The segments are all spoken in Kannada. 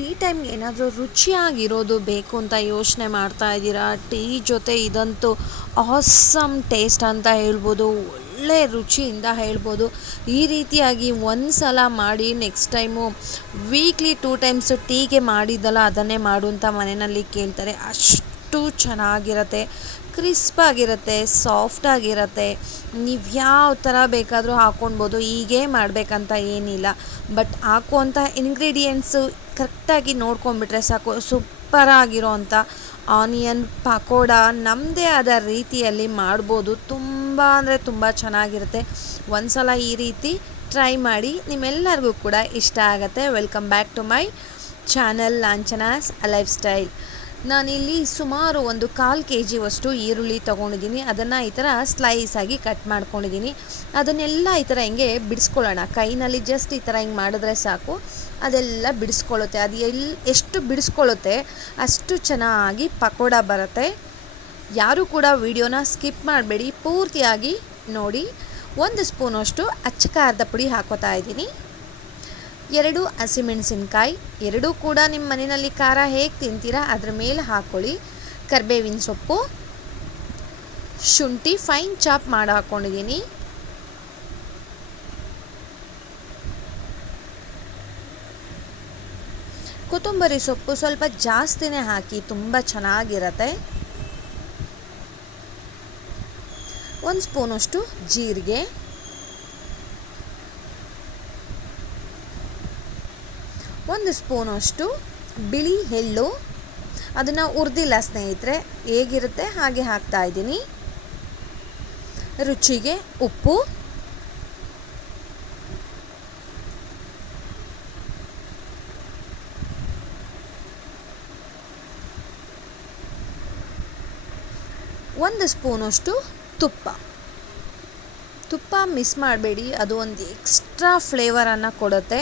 ಟೀ ಟೈಮ್ಗೆ ಏನಾದರೂ ರುಚಿಯಾಗಿರೋದು ಬೇಕು ಅಂತ ಯೋಚನೆ ಮಾಡ್ತಾ ಇದ್ದೀರಾ? ಟೀ ಜೊತೆ ಇದಂತೂ ಆಸಮ್ ಟೇಸ್ಟ್ ಅಂತ ಹೇಳ್ಬೋದು, ಒಳ್ಳೆ ರುಚಿಯಿಂದ ಹೇಳ್ಬೋದು. ಈ ರೀತಿಯಾಗಿ ಒಂದು ಸಲ ಮಾಡಿ next time weekly two times ಟೀಗೆ ಮಾಡಿದ್ದಲ್ಲ, ಅದನ್ನೇ ಮಾಡು ಅಂತ ಮನೆಯಲ್ಲಿ ಕೇಳ್ತಾರೆ. ಅಷ್ಟು ಚೆನ್ನಾಗಿರುತ್ತೆ ಕ್ರಿಸ್ಪಾಗಿರುತ್ತೆ ಸಾಫ್ಟಾಗಿರುತ್ತೆ ನೀವು ಯಾವ ಥರ ಬೇಕಾದರೂ ಹಾಕ್ಕೊಳ್ಬೋದು ಹೀಗೇ ಮಾಡಬೇಕಂತ ಏನಿಲ್ಲ. ಬಟ್ ಹಾಕುವಂಥ ಇಂಗ್ರೀಡಿಯೆಂಟ್ಸು ಕರೆಕ್ಟಾಗಿ ನೋಡ್ಕೊಂಬಿಟ್ರೆ ಸಾಕು. ಸೂಪರಾಗಿರೋ ಅಂಥ ಆನಿಯನ್ ಪಕೋಡ ನಮ್ಮದೇ ಆದ ರೀತಿಯಲ್ಲಿ ಮಾಡ್ಬೋದು. ತುಂಬ ಅಂದರೆ ತುಂಬ ಚೆನ್ನಾಗಿರುತ್ತೆ. ಒಂದು ಸಲ ಈ ರೀತಿ ಟ್ರೈ ಮಾಡಿ ನಿಮ್ಮೆಲ್ಲರಿಗೂ ಕೂಡ ಇಷ್ಟ ಆಗುತ್ತೆ. Welcome back to my channel Lanchana's life style. ನಾನಿಲ್ಲಿ ಸುಮಾರು ಒಂದು ಕಾಲು ಕೆ ಜಿವಷ್ಟು ಈರುಳ್ಳಿ ತೊಗೊಂಡಿದ್ದೀನಿ. ಅದನ್ನು ಈ ಥರ ಸ್ಲೈಸ್ ಆಗಿ ಕಟ್ ಮಾಡ್ಕೊಂಡಿದ್ದೀನಿ. ಅದನ್ನೆಲ್ಲ ಈ ಥರ ಹಿಂಗೆ ಬಿಡಿಸ್ಕೊಳ್ಳೋಣ. ಕೈನಲ್ಲಿ ಜಸ್ಟ್ ಈ ಥರ ಹಿಂಗೆ ಮಾಡಿದ್ರೆ ಸಾಕು. ಅದೆಲ್ಲ ಬಿಡಿಸ್ಕೊಳ್ಳುತ್ತೆ. ಅದು ಎಲ್ಲಿ ಎಷ್ಟು ಬಿಡಿಸ್ಕೊಳ್ಳುತ್ತೆ, ಅಷ್ಟು ಚೆನ್ನಾಗಿ ಪಕೋಡ ಬರುತ್ತೆ. ಯಾರೂ ಕೂಡ ವಿಡಿಯೋನ ಸ್ಕಿಪ್ ಮಾಡಬೇಡಿ. ಪೂರ್ತಿಯಾಗಿ ನೋಡಿ. ಒಂದು ಸ್ಪೂನಷ್ಟು ಅಚ್ಚಕಾರದ ಪುಡಿ ಹಾಕೋತಾ ಇದ್ದೀನಿ. ಎರಡು ಹಸಿಮೆಣಸಿನ್ಕಾಯಿ ಎರಡೂ ಕೂಡ ನಿಮ್ಮ ಮನೆಯಲ್ಲಿ ಖಾರ ಹೇಗೆ ತಿಂತೀರಾ ಅದ್ರ ಮೇಲೆ ಹಾಕ್ಕೊಳ್ಳಿ ಕರಿಬೇವಿನ ಸೊಪ್ಪು, ಶುಂಠಿ ಫೈನ್ ಚಾಪ್ ಮಾಡಿ ಹಾಕ್ಕೊಂಡಿದ್ದೀನಿ ಕೊತ್ತಂಬರಿ ಸೊಪ್ಪು ಸ್ವಲ್ಪ ಜಾಸ್ತಿನೇ ಹಾಕಿ ತುಂಬ ಚೆನ್ನಾಗಿರತ್ತೆ. ಒಂದು ಸ್ಪೂನಷ್ಟು ಜೀರಿಗೆ ಒಂದು ಸ್ಪೂನಷ್ಟು ಬಿಳಿ ಎಳ್ಳು. ಅದನ್ನು ಉರ್ದಿಲ್ಲ ಸ್ನೇಹಿತರೆ, ಹೇಗಿರುತ್ತೆ ಹಾಗೆ ಹಾಕ್ತಾ ಇದ್ದೀನಿ. ರುಚಿಗೆ ಉಪ್ಪು. ಒಂದು ಸ್ಪೂನಷ್ಟು ತುಪ್ಪ. ತುಪ್ಪ ಮಿಸ್ ಮಾಡಬೇಡಿ, ಅದು ಒಂದು ಎಕ್ಸ್ಟ್ರಾ ಫ್ಲೇವರನ್ನು ಕೊಡುತ್ತೆ.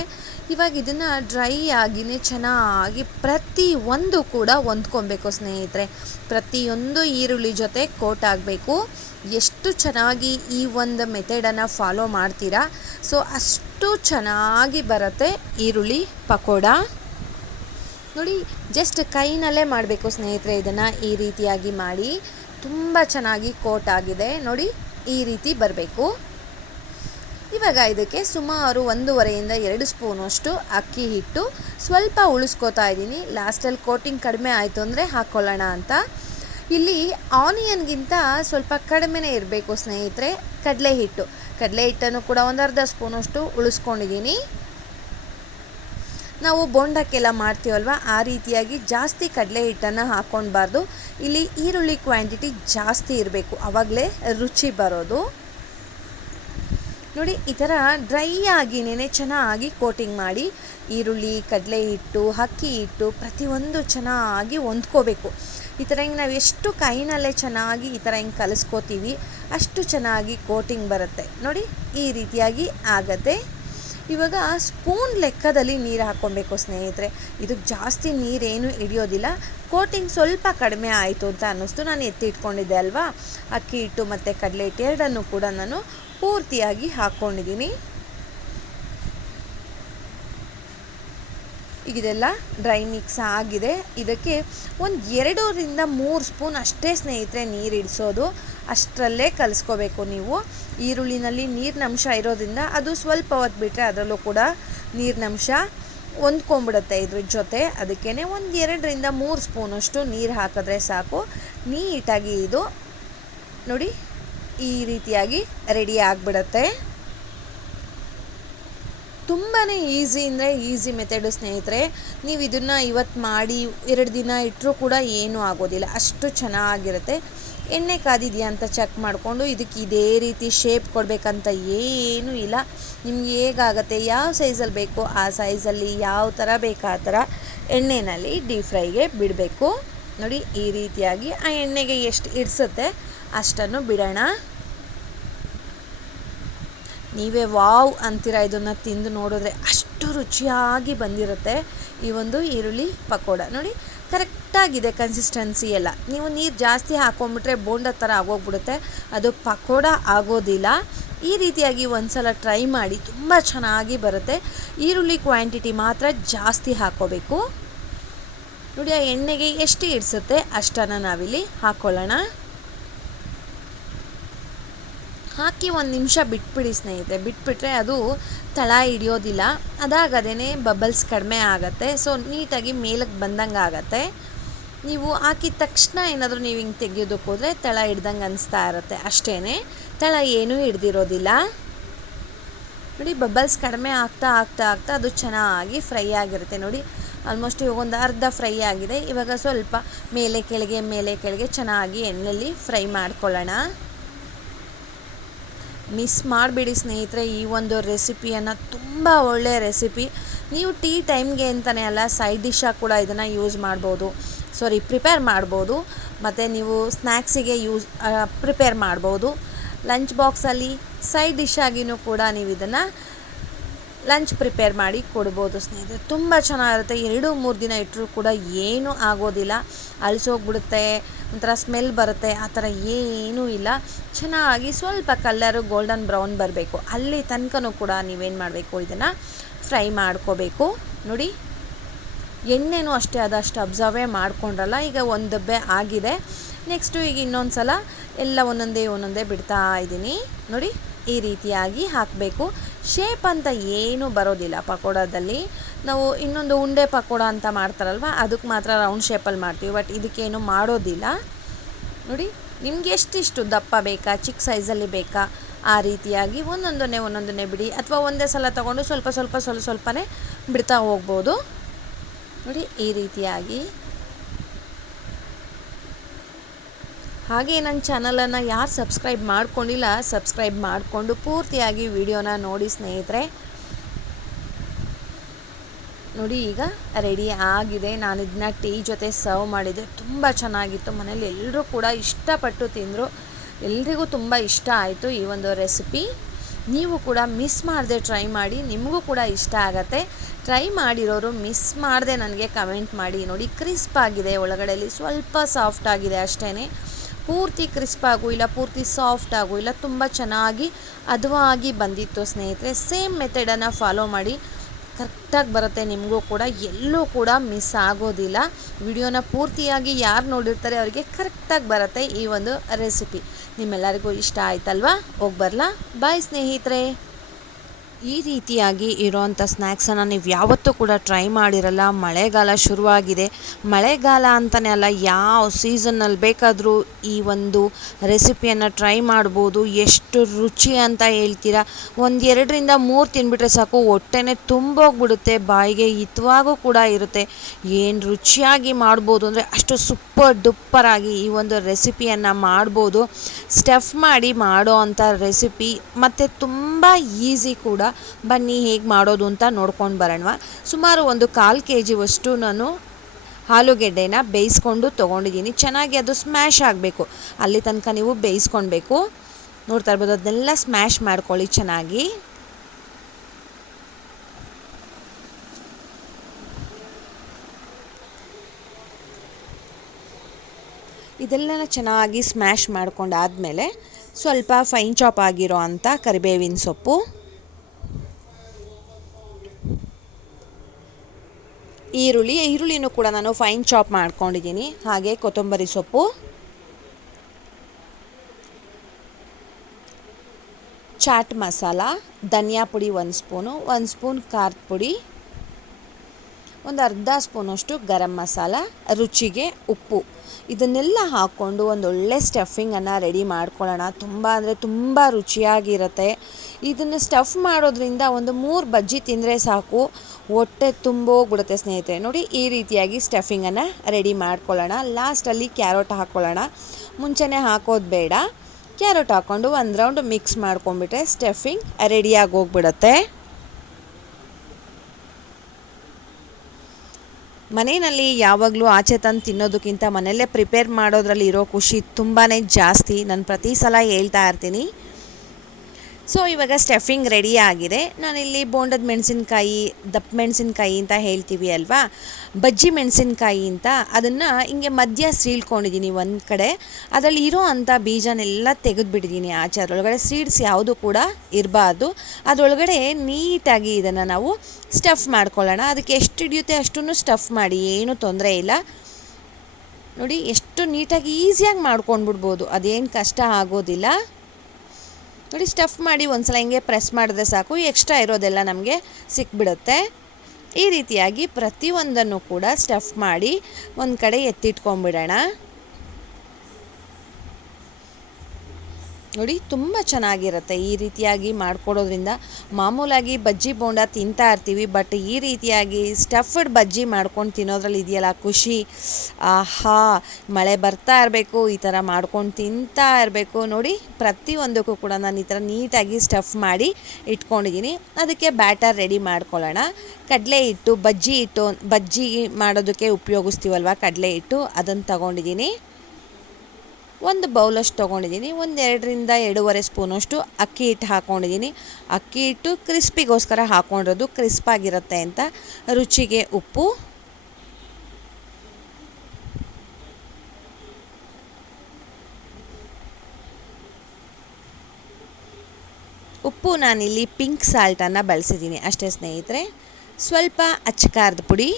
ಇವಾಗ ಇದನ್ನು ಡ್ರೈ ಆಗಿನೇ ಚೆನ್ನಾಗಿ ಪ್ರತಿ ಒಂದು ಕೂಡ ಹೊಂದ್ಕೊಬೇಕು ಸ್ನೇಹಿತರೆ. ಪ್ರತಿಯೊಂದು ಈರುಳ್ಳಿ ಜೊತೆ ಕೋಟ್ ಆಗಬೇಕು ಎಷ್ಟು ಚೆನ್ನಾಗಿ ಈ ಒಂದು ಮೆಥಡನ್ನು ಫಾಲೋ ಮಾಡ್ತೀರಾ? ಸೊ ಅಷ್ಟು ಚೆನ್ನಾಗಿ ಬರುತ್ತೆ ಈರುಳ್ಳಿ ಪಕೋಡ. ನೋಡಿ ಜಸ್ಟ್ ಕೈನಲ್ಲೇ ಮಾಡಬೇಕು ಸ್ನೇಹಿತರೆ ಇದನ್ನು ಈ ರೀತಿಯಾಗಿ ಮಾಡಿ. ತುಂಬ ಚೆನ್ನಾಗಿ ಕೋಟ್ ಆಗಿದೆ. ನೋಡಿ, ಈ ರೀತಿ ಬರಬೇಕು. ಇವಾಗ ಇದಕ್ಕೆ ಸುಮಾರು ಒಂದೂವರೆಯಿಂದ ಎರಡು ಸ್ಪೂನಷ್ಟು ಅಕ್ಕಿ ಹಿಟ್ಟು. ಸ್ವಲ್ಪ ಉಳಿಸ್ಕೋತಾ ಇದ್ದೀನಿ. ಲಾಸ್ಟಲ್ಲಿ ಕೋಟಿಂಗ್ ಕಡಿಮೆ ಆಯಿತು ಅಂದರೆ ಹಾಕ್ಕೊಳ್ಳೋಣ ಅಂತ. ಇಲ್ಲಿ ಆನಿಯನ್ಗಿಂತ ಸ್ವಲ್ಪ ಕಡಿಮೆನೇ ಇರಬೇಕು ಸ್ನೇಹಿತರೆ. ಕಡಲೆ ಹಿಟ್ಟು. ಕಡಲೆ ಹಿಟ್ಟನ್ನು ಕೂಡ ಒಂದು ಅರ್ಧ ಸ್ಪೂನಷ್ಟು ಉಳಿಸ್ಕೊಂಡಿದ್ದೀನಿ. ನಾವು ಬೋಂಡಕ್ಕೆಲ್ಲ ಮಾಡ್ತೀವಲ್ವ? ಆ ರೀತಿಯಾಗಿ ಜಾಸ್ತಿ ಕಡಲೆ ಹಿಟ್ಟನ್ನು ಹಾಕ್ಕೊಳ್ಬಾರ್ದು. ಇಲ್ಲಿ ಈರುಳ್ಳಿ ಕ್ವಾಂಟಿಟಿ ಜಾಸ್ತಿ ಇರಬೇಕು. ಆವಾಗಲೇ ರುಚಿ ಬರೋದು. ನೋಡಿ, ಈ ಥರ ಡ್ರೈ ನೆನೆ ಚೆನ್ನಾಗಿ ಕೋಟಿಂಗ್ ಮಾಡಿ, ಈರುಳ್ಳಿ, ಕಡಲೆ ಹಿಟ್ಟು, ಅಕ್ಕಿ ಹಿಟ್ಟು ಪ್ರತಿಯೊಂದು ಚೆನ್ನಾಗಿ ಹೊಂದ್ಕೋಬೇಕು. ಈ ಥರ ಹಿಂಗೆ ನಾವು ಎಷ್ಟು ಕೈನಲ್ಲೇ ಚೆನ್ನಾಗಿ ಈ ಥರ ಹಿಂಗೆ ಕಲಿಸ್ಕೋತೀವಿ, ಅಷ್ಟು ಚೆನ್ನಾಗಿ ಕೋಟಿಂಗ್ ಬರುತ್ತೆ. ನೋಡಿ, ಈ ರೀತಿಯಾಗಿ ಆಗತ್ತೆ. ಇವಾಗ ಸ್ಪೂನ್ ಲೆಕ್ಕದಲ್ಲಿ ನೀರು ಹಾಕ್ಕೊಬೇಕು ಸ್ನೇಹಿತರೆ. ಇದಕ್ಕೆ ಜಾಸ್ತಿ ನೀರೇನು ಹಿಡಿಯೋದಿಲ್ಲ. ಕೋಟಿಂಗ್ ಸ್ವಲ್ಪ ಕಡಿಮೆ ಆಯಿತು ಅಂತ ಅನ್ನಿಸ್ತು. ನಾನು ಎತ್ತಿಟ್ಕೊಂಡಿದ್ದೆ ಅಲ್ವಾ? ಅಕ್ಕಿ ಹಿಟ್ಟು ಮತ್ತು ಕಡಲೆ ಹಿಟ್ಟು ಎರಡನ್ನು ಕೂಡ ನಾನು ಪೂರ್ತಿಯಾಗಿ ಹಾಕ್ಕೊಂಡಿದ್ದೀನಿ ಇದೆಲ್ಲ ಡ್ರೈ ಮಿಕ್ಸ್ ಆಗಿದೆ. ಇದಕ್ಕೆ ಒಂದು ಎರಡರಿಂದ ಮೂರು ಸ್ಪೂನ್ ಅಷ್ಟೇ ಸ್ನೇಹಿತರೆ ನೀರು ಇಡಿಸೋದು. ಅಷ್ಟರಲ್ಲೇ ಕಲಿಸ್ಕೋಬೇಕು ನೀವು. ಈರುಳ್ಳಿನಲ್ಲಿ ನೀರಿನ ಅಂಶ ಇರೋದ್ರಿಂದ ಅದು ಸ್ವಲ್ಪ ಹೊತ್ತು ಬಿಟ್ಟರೆ ಅದರಲ್ಲೂ ಕೂಡ ನೀರಿನ ಅಂಶ ಇದ್ರ ಜೊತೆ. ಅದಕ್ಕೇ ಒಂದು ಎರಡರಿಂದ ಮೂರು ಸ್ಪೂನಷ್ಟು ನೀರು ಹಾಕಿದ್ರೆ ಸಾಕು. ನೀಟಾಗಿ ಇದು ನೋಡಿ ಈ ರೀತಿಯಾಗಿ ರೆಡಿ ಆಗಿಬಿಡತ್ತೆ. ತುಂಬಾ ಈಸಿ ಅಂದರೆ ಈಸಿ ಮೆಥಡು ಸ್ನೇಹಿತರೆ, ನೀವು ಇದನ್ನು ಇವತ್ತು ಮಾಡಿ ಎರಡು ದಿನ ಇಟ್ಟರೂ ಕೂಡ ಏನೂ ಆಗೋದಿಲ್ಲ. ಅಷ್ಟು ಚೆನ್ನಾಗಿರುತ್ತೆ. ಎಣ್ಣೆ ಕಾದಿದೆಯಾ ಅಂತ ಚೆಕ್ ಮಾಡಿಕೊಂಡು ಇದಕ್ಕೆ ಇದೇ ರೀತಿ ಶೇಪ್ ಕೊಡಬೇಕಂತ ಏನೂ ಇಲ್ಲ. ನಿಮ್ಗೆ ಹೇಗಾಗತ್ತೆ, ಯಾವ ಸೈಜಲ್ಲಿ ಬೇಕೋ ಆ ಸೈಜಲ್ಲಿ ಯಾವ ಥರ ಬೇಕಾ ಆ ಥರ ಎಣ್ಣೆಯಲ್ಲಿ ಡೀಪ್ ಫ್ರೈಗೆ ಬಿಡಬೇಕು. ನೋಡಿ ಈ ರೀತಿಯಾಗಿ ಆ ಎಣ್ಣೆಗೆ ಎಷ್ಟು ಇಡಿಸುತ್ತೆ ಅಷ್ಟನ್ನು ಬಿಡೋಣ. ನೀವೇ ವಾವ್ ಅಂತೀರ ಇದನ್ನು ತಿಂದು ನೋಡಿದ್ರೆ ಅಷ್ಟು ರುಚಿಯಾಗಿ ಬಂದಿರುತ್ತೆ ಈ ಒಂದು ಈರುಳ್ಳಿ ಪಕೋಡ. ನೋಡಿ, ಕರೆಕ್ಟಾಗಿದೆ ಕನ್ಸಿಸ್ಟೆನ್ಸಿ ಎಲ್ಲ. ನೀವು ನೀರು ಜಾಸ್ತಿ ಹಾಕೊಂಡ್ಬಿಟ್ರೆ ಬೋಂಡ ಥರ ಆಗೋಗ್ಬಿಡುತ್ತೆ. ಅದು ಪಕೋಡ ಆಗೋದಿಲ್ಲ. ಈ ರೀತಿಯಾಗಿ ಒಂದು ಸಲ ಟ್ರೈ ಮಾಡಿ ತುಂಬ ಚೆನ್ನಾಗಿ ಬರುತ್ತೆ. ಈರುಳ್ಳಿ ಕ್ವಾಂಟಿಟಿ ಮಾತ್ರ ಜಾಸ್ತಿ ಹಾಕೋಬೇಕು. ನೋಡಿ, ಆ ಎಣ್ಣೆಗೆ ಎಷ್ಟು ಇಡಿಸುತ್ತೆ ಅಷ್ಟನ್ನು ನಾವಿಲ್ಲಿ ಹಾಕ್ಕೊಳ್ಳೋಣ ಹಾಕಿ ಒಂದು ನಿಮಿಷ ಬಿಟ್ಬಿಡಿ ಸ್ನೇಹಿತರೆ. ಬಿಟ್ಬಿಟ್ರೆ ಅದು ತಳ ಹಿಡಿಯೋದಿಲ್ಲ. ಅದಾಗದೇ ಬಬಲ್ಸ್ ಕಡಿಮೆ ಆಗುತ್ತೆ. ಸೊ ನೀಟಾಗಿ ಮೇಲಕ್ಕೆ ಬಂದಂಗೆ ಆಗುತ್ತೆ. ನೀವು ಹಾಕಿದ ತಕ್ಷಣ ಏನಾದರೂ ನೀವು ಹಿಂಗೆ ತೆಗೆಯೋದಕ್ಕೆ ಹೋದರೆ ತಳ ಹಿಡ್ದಂಗೆ ಅನಿಸ್ತಾ ಇರುತ್ತೆ. ಅಷ್ಟೇ ತಳ ಏನೂ ಹಿಡ್ದಿರೋದಿಲ್ಲ. ನೋಡಿ ಬಬಲ್ಸ್ ಕಡಿಮೆ ಆಗ್ತಾ ಆಗ್ತಾ ಆಗ್ತಾ ಅದು ಚೆನ್ನಾಗಿ ಫ್ರೈ ಆಗಿರುತ್ತೆ. ನೋಡಿ ಆಲ್ಮೋಸ್ಟ್ ಇವಾಗ ಒಂದು ಅರ್ಧ ಫ್ರೈ ಆಗಿದೆ. ಇವಾಗ ಸ್ವಲ್ಪ ಮೇಲೆ ಕೆಳಗೆ ಮೇಲೆ ಕೆಳಗೆ ಚೆನ್ನಾಗಿ ಎಣ್ಣೆಯಲ್ಲಿ ಫ್ರೈ ಮಾಡ್ಕೊಳ್ಳೋಣ. ಮಿಸ್ ಮಾಡಿಬಿಡಿ ಸ್ನೇಹಿತರೆ ಈ ಒಂದು ರೆಸಿಪಿಯನ್ನು. ತುಂಬ ಒಳ್ಳೆಯ ರೆಸಿಪಿ. ನೀವು ಟೀ ಟೈಮ್ಗೆ ಅಂತಲೇ ಅಲ್ಲ, ಸೈಡ್ ಡಿಶ್ಶಾಗಿ ಕೂಡ ಇದನ್ನು ಯೂಸ್ ಮಾಡ್ಬೋದು. ಸಾರಿ ಪ್ರಿಪೇರ್ ಮಾಡ್ಬೋದು. ಮತ್ತು ನೀವು ಸ್ನ್ಯಾಕ್ಸಿಗೆ ಯೂಸ್ ಪ್ರಿಪೇರ್ ಮಾಡ್ಬೋದು. ಲಂಚ್ ಬಾಕ್ಸಲ್ಲಿ ಸೈಡ್ ಡಿಶ್ ಆಗಿಯೂ ಕೂಡ ನೀವು ಇದನ್ನು ಲಂಚ್ ಪ್ರಿಪೇರ್ ಮಾಡಿ ಕೊಡ್ಬೋದು ಸ್ನೇಹಿತರೆ. ತುಂಬ ಚೆನ್ನಾಗಿರುತ್ತೆ. ಎರಡು, ಮೂರು ದಿನ ಇಟ್ಟರೂ ಕೂಡ ಏನೂ ಆಗೋದಿಲ್ಲ. ಅಳಿಸೋಗ್ಬಿಡುತ್ತೆ, ಒಂಥರ ಸ್ಮೆಲ್ ಬರುತ್ತೆ. ಆ ಥರ ಏನೂ ಇಲ್ಲ. ಚೆನ್ನಾಗಿ ಸ್ವಲ್ಪ ಕಲ್ಲರು ಗೋಲ್ಡನ್ ಬ್ರೌನ್ ಬರಬೇಕು. ಅಲ್ಲಿ ತನಕನೂ ಕೂಡ ನೀವೇನು ಮಾಡಬೇಕು, ಇದನ್ನು ಫ್ರೈ ಮಾಡ್ಕೋಬೇಕು. ನೋಡಿ, ಎಣ್ಣೆನೂ ಅಷ್ಟೇ ಆದಷ್ಟು ಅಬ್ಸರ್ವೇ ಮಾಡ್ಕೊಂಡ್ರಲ್ಲ, ಈಗ ಒಂದು ಡಬ್ಬೆ ಆಗಿದೆ. ನೆಕ್ಸ್ಟು ಈಗ ಇನ್ನೊಂದು ಸಲ ಎಲ್ಲ ಒಂದೊಂದೇ ಒಂದೊಂದೇ ಬಿಡ್ತಾ ಇದ್ದೀನಿ ನೋಡಿ, ಈ ರೀತಿಯಾಗಿ ಹಾಕಬೇಕು. ಶೇಪ್ ಅಂತ ಏನೂ ಬರೋದಿಲ್ಲ ಪಕೋಡದಲ್ಲಿ. ನಾವು ಇನ್ನೊಂದು ಉಂಡೆ ಪಕೋಡ ಅಂತ ಮಾಡ್ತಾರಲ್ವ, ಅದಕ್ಕೆ ಮಾತ್ರ ರೌಂಡ್ ಶೇಪಲ್ಲಿ ಮಾಡ್ತೀವಿ ಬಟ್ ಇದಕ್ಕೇನು ಮಾಡೋದಿಲ್ಲ. ನೋಡಿ, ನಿಮ್ಗೆ ಎಷ್ಟಿಷ್ಟು ದಪ್ಪ ಬೇಕಾ, ಚಿಕ್ಕ ಸೈಜಲ್ಲಿ ಬೇಕಾ, ಆ ರೀತಿಯಾಗಿ ಒಂದೊಂದನ್ನೇ ಒಂದೊಂದನ್ನೇ ಬಿಡಿ, ಅಥವಾ ಒಂದೇ ಸಲ ತಗೊಂಡು ಸ್ವಲ್ಪ ಸ್ವಲ್ಪ ಸ್ವಲ್ಪ ಸ್ವಲ್ಪನೇ ಬಿಡ್ತಾ ಹೋಗ್ಬೋದು. ನೋಡಿ, ಈ ರೀತಿಯಾಗಿ ಹಾಗೆ ನನ್ನ ಚಾನಲನ್ನು ಯಾರು ಸಬ್ಸ್ಕ್ರೈಬ್ ಮಾಡ್ಕೊಂಡಿಲ್ಲ, ಸಬ್ಸ್ಕ್ರೈಬ್ ಮಾಡಿಕೊಂಡು ಪೂರ್ತಿಯಾಗಿ ವಿಡಿಯೋನ ನೋಡಿ ಸ್ನೇಹಿತರೆ. ನೋಡಿ, ಈಗ ರೆಡಿ ಆಗಿದೆ. ನಾನು ಇದನ್ನ ಟೀ ಜೊತೆ ಸರ್ವ್ ಮಾಡಿದೆ. ತುಂಬ ಚೆನ್ನಾಗಿತ್ತು. ಮನೇಲಿ ಎಲ್ಲರೂ ಕೂಡ ಇಷ್ಟಪಟ್ಟು ತಿಂದರು. ಎಲ್ರಿಗೂ ತುಂಬ ಇಷ್ಟ ಆಯಿತು ಈ ಒಂದು ರೆಸಿಪಿ. ನೀವು ಕೂಡ ಮಿಸ್ ಮಾಡದೆ ಟ್ರೈ ಮಾಡಿ. ನಿಮಗೂ ಕೂಡ ಇಷ್ಟ ಆಗತ್ತೆ. ಟ್ರೈ ಮಾಡಿರೋರು ಮಿಸ್ ಮಾಡದೆ ನನಗೆ ಕಮೆಂಟ್ ಮಾಡಿ. ನೋಡಿ, ಕ್ರಿಸ್ಪ್ ಆಗಿದೆ. ಒಳಗಡೆಯಲ್ಲಿ ಸ್ವಲ್ಪ ಸಾಫ್ಟ್ ಆಗಿದೆ ಅಷ್ಟೇ ಪೂರ್ತಿ ಕ್ರಿಸ್ಪ್ ಆಗು ಇಲ್ಲ, ಪೂರ್ತಿ ಸಾಫ್ಟ್ ಆಗು ಇಲ್ಲ, ತುಂಬ ಚೆನ್ನಾಗಿ ಹದವಾಗಿ ಬಂದಿತ್ತು ಸ್ನೇಹಿತರೆ. ಸೇಮ್ ಮೆಥಡನ್ನು ಫಾಲೋ ಮಾಡಿ ಕರೆಕ್ಟಾಗಿ ಬರುತ್ತೆ ನಿಮಗೂ ಕೂಡ. ಎಲ್ಲೂ ಕೂಡ ಮಿಸ್ ಆಗೋದಿಲ್ಲ. ವಿಡಿಯೋನ ಪೂರ್ತಿಯಾಗಿ ಯಾರು ನೋಡಿರ್ತಾರೆ ಅವರಿಗೆ ಕರೆಕ್ಟಾಗಿ ಬರುತ್ತೆ ಈ ಒಂದು ರೆಸಿಪಿ ನಿಮ್ಮೆಲ್ಲರಿಗೂ ಇಷ್ಟ ಆಯ್ತಲ್ವಾ? ಹೋಗಿ ಬರಲಾ? ಬಾಯ್ ಸ್ನೇಹಿತರೆ. ಈ ರೀತಿಯಾಗಿ ಇರೋವಂಥ ಸ್ನ್ಯಾಕ್ಸನ್ನು ನೀವು ಯಾವತ್ತೂ ಕೂಡ ಟ್ರೈ ಮಾಡಿರಲ್ಲ. ಮಳೆಗಾಲ ಶುರುವಾಗಿದೆ. ಮಳೆಗಾಲ ಅಂತಲೇ ಅಲ್ಲ, ಯಾವ ಸೀಸನ್ನಲ್ಲಿ ಬೇಕಾದರೂ ಈ ಒಂದು ರೆಸಿಪಿಯನ್ನು ಟ್ರೈ ಮಾಡ್ಬೋದು. ಎಷ್ಟು ರುಚಿ ಅಂತ ಹೇಳ್ತೀರಾ? ಒಂದು ಎರಡರಿಂದ ಮೂರು ತಿನ್ಬಿಟ್ರೆ ಸಾಕು, ಹೊಟ್ಟೆನೇ ತುಂಬೋಗ್ಬಿಡುತ್ತೆ, ಬಾಯಿಗೆ ಹಿತವಾಗೂ ಕೂಡ ಇರುತ್ತೆ. ಏನು ರುಚಿಯಾಗಿ ಮಾಡ್ಬೋದು ಅಂದರೆ ಅಷ್ಟು ಸೂಪರ್ ಡುಪ್ಪರಾಗಿ ಈ ಒಂದು ರೆಸಿಪಿಯನ್ನು ಮಾಡ್ಬೋದು. ಸ್ಟಫ್ ಮಾಡಿ ಮಾಡೋ ಅಂಥ ರೆಸಿಪಿ, ಮತ್ತು ತುಂಬ ಈಸಿ ಕೂಡ ಬನ್ನಿ, ಹೇಗೆ ಮಾಡೋದು ಅಂತ ನೋಡ್ಕೊಂಡು ಬರೋಣ ಸುಮಾರು ಒಂದು ಕಾಲು ಕೆ ಜಿವಷ್ಟು ನಾನು ಆಲೂಗೆಡ್ಡೆನ ಬೇಯಿಸ್ಕೊಂಡು ತೊಗೊಂಡಿದ್ದೀನಿ. ಚೆನ್ನಾಗಿ ಅದು ಸ್ಮ್ಯಾಶ್ ಆಗಬೇಕು. ಅಲ್ಲಿ ತನಕ ನೀವು ಬೇಯಿಸ್ಕೊಳ್ಬೇಕು. ನೋಡ್ತಾ ಇರ್ಬೋದು, ಅದನ್ನೆಲ್ಲ ಸ್ಮ್ಯಾಶ್ ಮಾಡ್ಕೊಳ್ಳಿ ಚೆನ್ನಾಗಿ. ಇದೆಲ್ಲ ಚೆನ್ನಾಗಿ ಸ್ಮ್ಯಾಶ್ ಮಾಡ್ಕೊಂಡಾದಮೇಲೆ ಸ್ವಲ್ಪ ಫೈನ್ ಚಾಪ್ ಆಗಿರೋ ಅಂಥ ಕರಿಬೇವಿನ ಸೊಪ್ಪು. ಈರುಳ್ಳಿ, ಈರುಳ್ಳಿನೂ ಕೂಡ ನಾನು ಫೈನ್ ಚಾಪ್ ಮಾಡ್ಕೊಂಡಿದ್ದೀನಿ. ಹಾಗೆ ಕೊತ್ತಂಬರಿ ಸೊಪ್ಪು. ಚಾಟ್ ಮಸಾಲ, ಧನಿಯಾ ಪುಡಿ ಒಂದು ಸ್ಪೂನು, ಒಂದು ಸ್ಪೂನ್ ಖಾರದ ಪುಡಿ, ಒಂದು ಅರ್ಧ ಸ್ಪೂನಷ್ಟು ಗರಂ ಮಸಾಲ, ರುಚಿಗೆ ಉಪ್ಪು. ಇದನ್ನೆಲ್ಲ ಹಾಕ್ಕೊಂಡು ಒಂದು ಒಳ್ಳೆ ಸ್ಟಫಿಂಗನ್ನು ರೆಡಿ ಮಾಡ್ಕೊಳ್ಳೋಣ. ತುಂಬ ಅಂದರೆ ತುಂಬ ರುಚಿಯಾಗಿರುತ್ತೆ. ಇದನ್ನು ಸ್ಟಫ್ ಮಾಡೋದ್ರಿಂದ ಒಂದು ಮೂರು ಬಜ್ಜಿ ತಿಂದರೆ ಸಾಕು. ಹೊಟ್ಟೆ ತುಂಬೋಗ್ಬಿಡುತ್ತೆ ಸ್ನೇಹಿತರೆ. ನೋಡಿ ಈ ರೀತಿಯಾಗಿ ಸ್ಟಫಿಂಗನ್ನು ರೆಡಿ ಮಾಡ್ಕೊಳ್ಳೋಣ. ಲಾಸ್ಟಲ್ಲಿ ಕ್ಯಾರೋಟ್ ಹಾಕ್ಕೊಳ್ಳೋಣ ಮುಂಚೆನೇ ಹಾಕೋದು ಬೇಡ. ಕ್ಯಾರೆಟ್ ಹಾಕ್ಕೊಂಡು ಒಂದು ರೌಂಡ್ ಮಿಕ್ಸ್ ಮಾಡ್ಕೊಂಡ್ಬಿಟ್ರೆ ಸ್ಟಫಿಂಗ್ ರೆಡಿಯಾಗಿ ಹೋಗ್ಬಿಡುತ್ತೆ. ಮನೆಯಲ್ಲಿ ಯಾವಾಗಲೂ ಆಚೆ ತಂದು ತಿನ್ನೋದಕ್ಕಿಂತ ಮನೆಯಲ್ಲೇ ಪ್ರಿಪೇರ್ ಮಾಡೋದ್ರಲ್ಲಿ ಇರೋ ಖುಷಿ ತುಂಬಾ ಜಾಸ್ತಿ. ನಾನು ಪ್ರತಿ ಸಲ ಹೇಳ್ತಾ ಇರ್ತೀನಿ. ಸೊ ಇವಾಗ ಸ್ಟಫಿಂಗ್ ರೆಡಿ ಆಗಿದೆ. ನಾನಿಲ್ಲಿ ಬೋಂಡದ ಮೆಣಸಿನ್ಕಾಯಿ, ದಪ್ಪ ಮೆಣಸಿನ್ಕಾಯಿ ಅಂತ ಹೇಳ್ತೀವಿ ಅಲ್ವಾ? ಬಜ್ಜಿ ಮೆಣಸಿನ್ಕಾಯಿ ಅಂತ. ಅದನ್ನು ಹಿಂಗೆ ಮಧ್ಯ ಸೀಳ್ಕೊಂಡಿದ್ದೀನಿ ಒಂದು ಕಡೆ. ಅದರಲ್ಲಿ ಇರೋ ಅಂಥ ಬೀಜನೆಲ್ಲ ತೆಗೆದುಬಿಟ್ಟಿದ್ದೀನಿ ಆಚೆ. ಅದರೊಳಗಡೆ ಸೀಡ್ಸ್ ಯಾವುದು ಕೂಡ ಇರಬಾರ್ದು. ಅದರೊಳಗಡೆ ನೀಟಾಗಿ ಇದನ್ನು ನಾವು ಸ್ಟಫ್ ಮಾಡ್ಕೊಳ್ಳೋಣ. ಅದಕ್ಕೆ ಎಷ್ಟು ಹಿಡಿಯುತ್ತೆ ಅಷ್ಟನ್ನು ಸ್ಟಫ್ ಮಾಡಿ. ಏನೂ ತೊಂದರೆ ಇಲ್ಲ. ನೋಡಿ, ಎಷ್ಟು ನೀಟಾಗಿ ಈಸಿಯಾಗಿ ಮಾಡ್ಕೊಂಡ್ಬಿಡ್ಬೋದು. ಅದೇನು ಕಷ್ಟ ಆಗೋದಿಲ್ಲ. ನೋಡಿ ಸ್ಟಫ್ ಮಾಡಿ ಒಂದ್ಸಲ ಹಿಂಗೆ ಪ್ರೆಸ್ ಮಾಡಿದ್ರೆ ಸಾಕು. ಎಕ್ಸ್ಟ್ರಾ ಇರೋದೆಲ್ಲ ನಮಗೆ ಸಿಕ್ಬಿಡುತ್ತೆ. ಈ ರೀತಿಯಾಗಿ ಪ್ರತಿಯೊಂದನ್ನು ಕೂಡ ಸ್ಟಫ್ ಮಾಡಿ ಒಂದು ಕಡೆ ಎತ್ತಿಟ್ಕೊಂಡ್ಬಿಡೋಣ. ನೋಡಿ, ತುಂಬ ಚೆನ್ನಾಗಿರುತ್ತೆ. ಈ ರೀತಿಯಾಗಿ ಮಾಡಿಕೊಡೋದ್ರಿಂದ ಮಾಮೂಲಾಗಿ ಬಜ್ಜಿ ಬೋಂಡ ತಿಂತಾ ಇರ್ತೀವಿ, ಬಟ್ ಈ ರೀತಿಯಾಗಿ ಸ್ಟಫ್ಡ್ ಬಜ್ಜಿ ಮಾಡ್ಕೊಂಡು ತಿನ್ನೋದ್ರಲ್ಲಿ ಇದೆಯಲ್ಲ, ಖುಷಿ. ಆಹಾ, ಮಳೆ ಬರ್ತಾ ಇರಬೇಕು, ಈ ಥರ ಮಾಡ್ಕೊಂಡು ತಿಂತಾ ಇರಬೇಕು. ನೋಡಿ, ಪ್ರತಿಯೊಂದಕ್ಕೂ ಕೂಡ ನಾನು ಈ ಥರ ನೀಟಾಗಿ ಸ್ಟಫ್ ಮಾಡಿ ಇಟ್ಕೊಂಡಿದ್ದೀನಿ. ಅದಕ್ಕೆ ಬ್ಯಾಟರ್ ರೆಡಿ ಮಾಡ್ಕೊಳ್ಳೋಣ. ಕಡಲೆ ಹಿಟ್ಟು, ಬಜ್ಜಿ ಹಿಟ್ಟು, ಬಜ್ಜಿ ಮಾಡೋದಕ್ಕೆ ಉಪಯೋಗಿಸ್ತೀವಲ್ವ, ಕಡಲೆ ಹಿಟ್ಟು, ಅದನ್ನು ತಗೊಂಡಿದ್ದೀನಿ. ಒಂದು ಬೌಲಷ್ಟು ತೊಗೊಂಡಿದ್ದೀನಿ ಒಂದು ಎರಡರಿಂದ ಎರಡೂವರೆ ಸ್ಪೂನಷ್ಟು ಅಕ್ಕಿ ಹಿಟ್ಟು ಹಾಕ್ಕೊಂಡಿದ್ದೀನಿ ಅಕ್ಕಿ ಹಿಟ್ಟು ಕ್ರಿಸ್ಪಿಗೋಸ್ಕರ ಹಾಕ್ಕೊಂಡಿರೋದು ಕ್ರಿಸ್ಪಾಗಿರುತ್ತೆ ಅಂತ. ರುಚಿಗೆ ಉಪ್ಪು. ಉಪ್ಪು ನಾನಿಲ್ಲಿ ಪಿಂಕ್ ಸಾಲ್ಟನ್ನು ಬಳಸಿದ್ದೀನಿ ಅಷ್ಟೇ ಸ್ನೇಹಿತರೆ. ಸ್ವಲ್ಪ ಅಚ್ಚಕಾರದ ಪುಡಿ.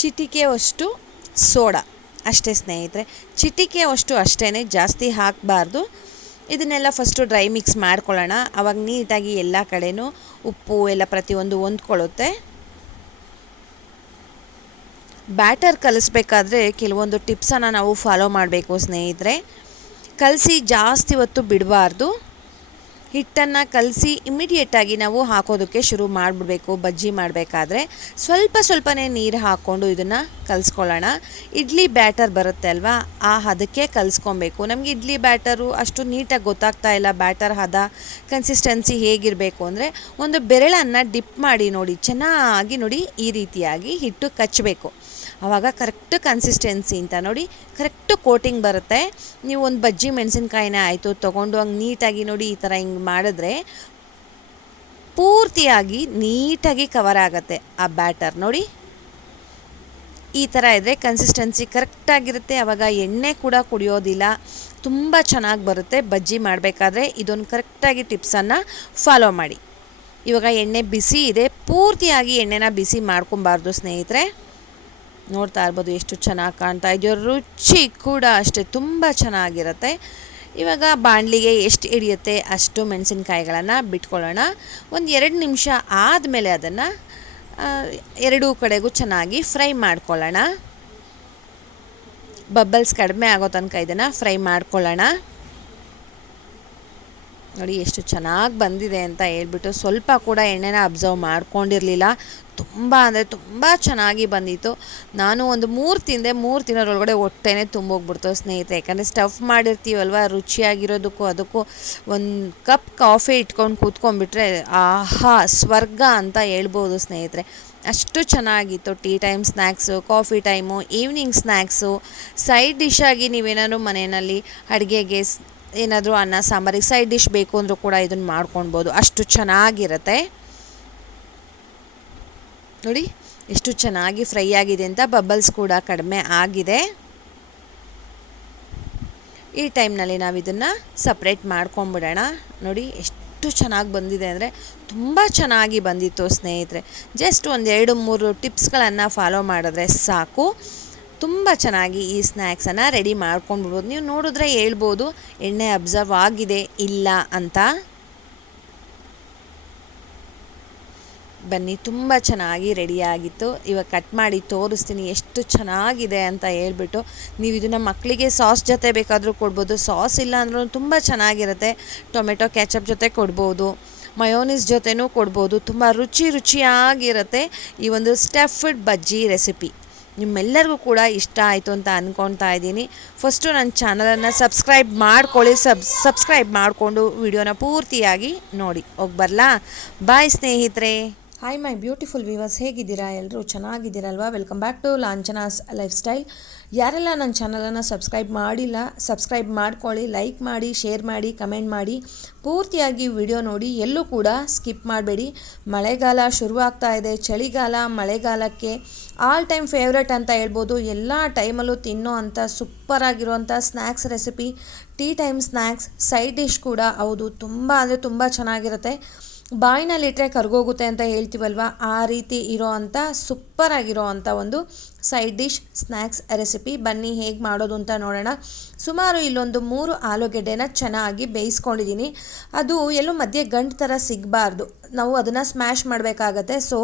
ಚಿಟಿಕೆಯಷ್ಟು ಸೋಡಾ ಅಷ್ಟೇ ಸ್ನೇಹಿತರೆ ಚಿಟಿಕೆಯಷ್ಟು ಅಷ್ಟೇ ಜಾಸ್ತಿ ಹಾಕಬಾರ್ದು. ಇದನ್ನೆಲ್ಲ ಫಸ್ಟು ಡ್ರೈ ಮಿಕ್ಸ್ ಮಾಡ್ಕೊಳ್ಳೋಣ. ಅವಾಗ ನೀಟಾಗಿ ಎಲ್ಲ ಕಡೆನೂ ಉಪ್ಪು ಎಲ್ಲ ಪ್ರತಿಯೊಂದು ಹೊಂದ್ಕೊಳ್ಳುತ್ತೆ. ಬ್ಯಾಟರ್ ಕಲಿಸ್ಬೇಕಾದ್ರೆ ಕೆಲವೊಂದು ಟಿಪ್ಸನ್ನು ನಾವು ಫಾಲೋ ಮಾಡಬೇಕು ಸ್ನೇಹಿತರೆ. ಕಲಸಿ ಜಾಸ್ತಿ ಹೊತ್ತು ಬಿಡಬಾರ್ದು. ಹಿಟ್ಟನ್ನು ಕಲಸಿ ಇಮಿಡಿಯೇಟಾಗಿ ನಾವು ಹಾಕೋದಕ್ಕೆ ಶುರು ಮಾಡಿಬಿಡ್ಬೇಕು, ಬಜ್ಜಿ ಮಾಡಬೇಕಾದ್ರೆ. ಸ್ವಲ್ಪ ಸ್ವಲ್ಪನೇ ನೀರು ಹಾಕ್ಕೊಂಡು ಇದನ್ನು ಕಲಿಸ್ಕೊಳ್ಳೋಣ. ಇಡ್ಲಿ ಬ್ಯಾಟರ್ ಬರುತ್ತೆ ಅಲ್ವಾ? ಆ ಹದಕ್ಕೆ ಕಲಿಸ್ಕೊಬೇಕು. ನಮಗೆ ಇಡ್ಲಿ ಬ್ಯಾಟರು ಅಷ್ಟು ನೀಟಾಗಿ ಗೊತ್ತಾಗ್ತಾ ಇಲ್ಲ. ಬ್ಯಾಟರ್ ಹದ ಕನ್ಸಿಸ್ಟೆನ್ಸಿ ಹೇಗಿರಬೇಕು ಅಂದರೆ ಒಂದು ಬೆರಳನ್ನು ಡಿಪ್ ಮಾಡಿ ನೋಡಿ, ಚೆನ್ನಾಗಿ ನೋಡಿ ಈ ರೀತಿಯಾಗಿ ಹಿಟ್ಟು ಕಚ್ಚಬೇಕು. ಆವಾಗ ಕರೆಕ್ಟ್ ಕನ್ಸಿಸ್ಟೆನ್ಸಿ ಅಂತ ನೋಡಿ ಕರೆಕ್ಟ್ ಕೋಟಿಂಗ್ ಬರುತ್ತೆ. ನೀವು ಒಂದು ಬಜ್ಜಿ ಮೆಣಸಿನ್ಕಾಯಿನೇ ಆಯಿತು, ತೊಗೊಂಡು ಹಂಗೆ ನೀಟಾಗಿ ನೋಡಿ ಈ ಥರ ಹಿಂಗೆ ಮಾಡಿದ್ರೆ ಪೂರ್ತಿಯಾಗಿ ನೀಟಾಗಿ ಕವರ್ ಆಗುತ್ತೆ ಆ ಬ್ಯಾಟರ್ ನೋಡಿ, ಈ ಥರ ಇದ್ದರೆ ಕನ್ಸಿಸ್ಟೆನ್ಸಿ ಕರೆಕ್ಟಾಗಿರುತ್ತೆ ಆವಾಗ ಎಣ್ಣೆ ಕೂಡ ಕುಡಿಯೋದಿಲ್ಲ. ತುಂಬ ಚೆನ್ನಾಗಿ ಬರುತ್ತೆ ಬಜ್ಜಿ ಮಾಡಬೇಕಾದ್ರೆ. ಇದೊಂದು ಕರೆಕ್ಟಾಗಿ ಟಿಪ್ಸನ್ನು ಫಾಲೋ ಮಾಡಿ. ಇವಾಗ ಎಣ್ಣೆ ಬಿಸಿ ಇದೆ. ಪೂರ್ತಿಯಾಗಿ ಎಣ್ಣೆನ ಬಿಸಿ ಮಾಡ್ಕೊಬಾರ್ದು ಸ್ನೇಹಿತರೆ. ನೋಡ್ತಾ ಇರ್ಬೋದು ಎಷ್ಟು ಚೆನ್ನಾಗಿ ಕಾಣ್ತಾ ಇದೆಯೋ ರುಚಿ ಕೂಡ ಅಷ್ಟೇ, ತುಂಬ ಚೆನ್ನಾಗಿರುತ್ತೆ. ಇವಾಗ ಬಾಣಲಿಗೆ ಎಷ್ಟು ಹಿಡಿಯುತ್ತೆ ಅಷ್ಟು ಮೆಣಸಿನ್ಕಾಯಿಗಳನ್ನು ಬಿಟ್ಕೊಳ್ಳೋಣ. ಒಂದು ಎರಡು ನಿಮಿಷ ಆದಮೇಲೆ ಅದನ್ನು ಎರಡೂ ಕಡೆಗೂ ಚೆನ್ನಾಗಿ ಫ್ರೈ ಮಾಡ್ಕೊಳ್ಳೋಣ. ಬಬ್ಬಲ್ಸ್ ಕಡಿಮೆ ಆಗೋ ತನಕ ಇದನ್ನು ಫ್ರೈ ಮಾಡ್ಕೊಳ್ಳೋಣ. ನೋಡಿ, ಎಷ್ಟು ಚೆನ್ನಾಗಿ ಬಂದಿದೆ ಅಂತ ಹೇಳ್ಬಿಟ್ಟು ಸ್ವಲ್ಪ ಕೂಡ ಎಣ್ಣೆನ ಅಬ್ಸರ್ವ್ ಮಾಡ್ಕೊಂಡಿರಲಿಲ್ಲ. ತುಂಬ ಅಂದರೆ ತುಂಬ ಚೆನ್ನಾಗಿ ಬಂದಿತ್ತು. ನಾನು ಒಂದು ಮೂರು ತಿಂದೆ, ಮೂರು ತಿನ್ನೋದ್ರೊಳಗಡೆ ಹೊಟ್ಟೆನೇ ತುಂಬೋಗ್ಬಿಡ್ತು ಸ್ನೇಹಿತರೆ. ಯಾಕಂದರೆ ಸ್ಟಫ್ ಮಾಡಿರ್ತೀವಲ್ವ, ರುಚಿಯಾಗಿರೋದಕ್ಕೂ ಅದಕ್ಕೂ ಒಂದು ಕಪ್ ಕಾಫಿ ಇಟ್ಕೊಂಡು ಕೂತ್ಕೊಂಡ್ಬಿಟ್ರೆ ಆಹಾ, ಸ್ವರ್ಗ ಅಂತ ಹೇಳ್ಬೋದು ಸ್ನೇಹಿತರೆ. ಅಷ್ಟು ಚೆನ್ನಾಗಿತ್ತು tea time snacks coffee time evening snacks side ಡಿಶ್ಶಾಗಿ ನೀವೇನಾದ್ರು ಮನೆಯಲ್ಲಿ ಅಡುಗೆಗೆ ಏನಾದರೂ ಅನ್ನ ಸಾಂಬಾರಿಗೆ ಸೈಡ್ ಡಿಶ್ ಬೇಕು ಅಂದರೂ ಕೂಡ ಇದನ್ನು ಮಾಡ್ಕೊಳ್ಬೋದು ಅಷ್ಟು ಚೆನ್ನಾಗಿರುತ್ತೆ. ನೋಡಿ, ಎಷ್ಟು ಚೆನ್ನಾಗಿ ಫ್ರೈ ಆಗಿದೆ ಅಂತ ಬಬಲ್ಸ್ ಕೂಡ ಕಡಿಮೆ ಆಗಿದೆ. ಈ ಟೈಮ್ನಲ್ಲಿ ನಾವು ಇದನ್ನು ಸಪ್ರೇಟ್ ಮಾಡ್ಕೊಂಬಿಡೋಣ. ನೋಡಿ, ಎಷ್ಟು ಚೆನ್ನಾಗಿ ಬಂದಿದೆ ಅಂದರೆ ತುಂಬ ಚೆನ್ನಾಗಿ ಬಂದಿತ್ತು ಸ್ನೇಹಿತರೆ. ಜಸ್ಟ್ ಒಂದು ಎರಡು ಮೂರು ಟಿಪ್ಸ್ಗಳನ್ನು ಫಾಲೋ ಮಾಡಿದ್ರೆ ಸಾಕು. ತುಂಬ ಚೆನ್ನಾಗಿ ಈ ಸ್ನ್ಯಾಕ್ಸನ್ನು ರೆಡಿ ಮಾಡ್ಕೊಂಡ್ಬಿಡ್ಬೋದು. ನೀವು ನೋಡಿದ್ರೆ ಹೇಳ್ಬೋದು, ಎಣ್ಣೆ ಅಬ್ಸರ್ವ್ ಆಗಿದೆ, ಇಲ್ಲ ಅಂತ. ಬನ್ನಿ, ತುಂಬ ಚೆನ್ನಾಗಿ ರೆಡಿಯಾಗಿತ್ತು ಇವಾಗ ಕಟ್ ಮಾಡಿ ತೋರಿಸ್ತೀನಿ ಎಷ್ಟು ಚೆನ್ನಾಗಿದೆ ಅಂತ ಹೇಳ್ಬಿಟ್ಟು, ನೀವು ಇದನ್ನು ಮಕ್ಕಳಿಗೆ ಸಾಸ್ ಜೊತೆ ಬೇಕಾದರೂ ಕೊಡ್ಬೋದು. ಸಾಸ್ ಇಲ್ಲ ಅಂದ್ರೂ ತುಂಬ ಚೆನ್ನಾಗಿರುತ್ತೆ. ಟೊಮೆಟೊ ಕ್ಯಾಚಪ್ ಜೊತೆ ಕೊಡ್ಬೋದು. ಮಯೋನಿಸ್ ಜೊತೆನೂ ಕೊಡ್ಬೋದು. ತುಂಬ ರುಚಿ ರುಚಿಯಾಗಿರುತ್ತೆ ಈ ಒಂದು ಸ್ಟಫ್ಡ್ ಬಜ್ಜಿ ರೆಸಿಪಿ. ನಿಮ್ಮೆಲ್ಲರಿಗೂ ಕೂಡ ಇಷ್ಟ ಆಯಿತು ಅಂತ ಅಂದ್ಕೊಳ್ತಾ ಇದ್ದೀನಿ. ಫಸ್ಟು ನನ್ನ ಚಾನಲನ್ನು ಸಬ್ಸ್ಕ್ರೈಬ್ ಮಾಡ್ಕೊಳ್ಳಿ ಸಬ್ ಸಬ್ಸ್ಕ್ರೈಬ್ ಮಾಡಿಕೊಂಡು ವಿಡಿಯೋನ ಪೂರ್ತಿಯಾಗಿ ನೋಡಿ. ಹೋಗಿ ಬರಲಾ? ಬಾಯ್ ಸ್ನೇಹಿತರೆ. ಹಾಯ್ ಮೈ ಬ್ಯೂಟಿಫುಲ್ ವ್ಯೂವರ್ಸ್ ಹೇಗಿದ್ದೀರಾ? ಎಲ್ಲರೂ ಚೆನ್ನಾಗಿದ್ದೀರಲ್ವಾ? Welcome back to Lanchana's life style ಯಾರೆಲ್ಲ ನನ್ನ ಚಾನಲನ್ನು ಸಬ್ಸ್ಕ್ರೈಬ್ ಮಾಡಿಲ್ಲ, ಸಬ್ಸ್ಕ್ರೈಬ್ ಮಾಡ್ಕೊಳ್ಳಿ, ಲೈಕ್ ಮಾಡಿ, ಶೇರ್ ಮಾಡಿ, ಕಮೆಂಟ್ ಮಾಡಿ. ಪೂರ್ತಿಯಾಗಿ ವಿಡಿಯೋ ನೋಡಿ, ಎಲ್ಲೂ ಕೂಡ ಸ್ಕಿಪ್ ಮಾಡಬೇಡಿ. ಮಳೆಗಾಲ ಶುರುವಾಗ್ತಾ ಇದೆ. ಚಳಿಗಾಲ ಮಳೆಗಾಲಕ್ಕೆ ಆಲ್ ಟೈಮ್ ಫೇವ್ರೆಟ್ ಅಂತ ಹೇಳ್ಬೋದು. ಎಲ್ಲ ಟೈಮಲ್ಲೂ ತಿನ್ನೋ ಅಂಥ ಸೂಪರಾಗಿರುವಂಥ snacks recipe tea time snacks side dish ಕೂಡ ಹೌದು. ತುಂಬ ಅಂದರೆ ತುಂಬ ಚೆನ್ನಾಗಿರುತ್ತೆ. ಬಾಯಿನಲ್ಲಿಟ್ಟರೆ ಕರ್ಗೋಗುತ್ತೆ ಅಂತ ಹೇಳ್ತೀವಲ್ವ? ಆ ರೀತಿ ಇರೋ ಅಂಥ ಸೂಪರ್ ಆಗಿರೋ ಅಂಥ ಒಂದು ಸೈಡ್ ಡಿಶ್ ಸ್ನ್ಯಾಕ್ಸ್ ರೆಸಿಪಿ ಬನ್ನಿ ಹೇಗೆ ಮಾಡೋದು ಅಂತ ನೋಡೋಣ. ಸುಮಾರು ಇಲ್ಲೊಂದು ಮೂರು ಆಲೂಗೆಡ್ಡೆನ ಚೆನ್ನಾಗಿ ಬೇಯಿಸ್ಕೊಂಡಿದ್ದೀನಿ. ಅದು ಎಲ್ಲೂ ಮಧ್ಯೆ ಗಂಟು ಥರ ಸಿಗಬಾರ್ದು. ನಾವು ಅದನ್ನು ಸ್ಮ್ಯಾಶ್ ಮಾಡಬೇಕಾಗತ್ತೆ. ಸೊ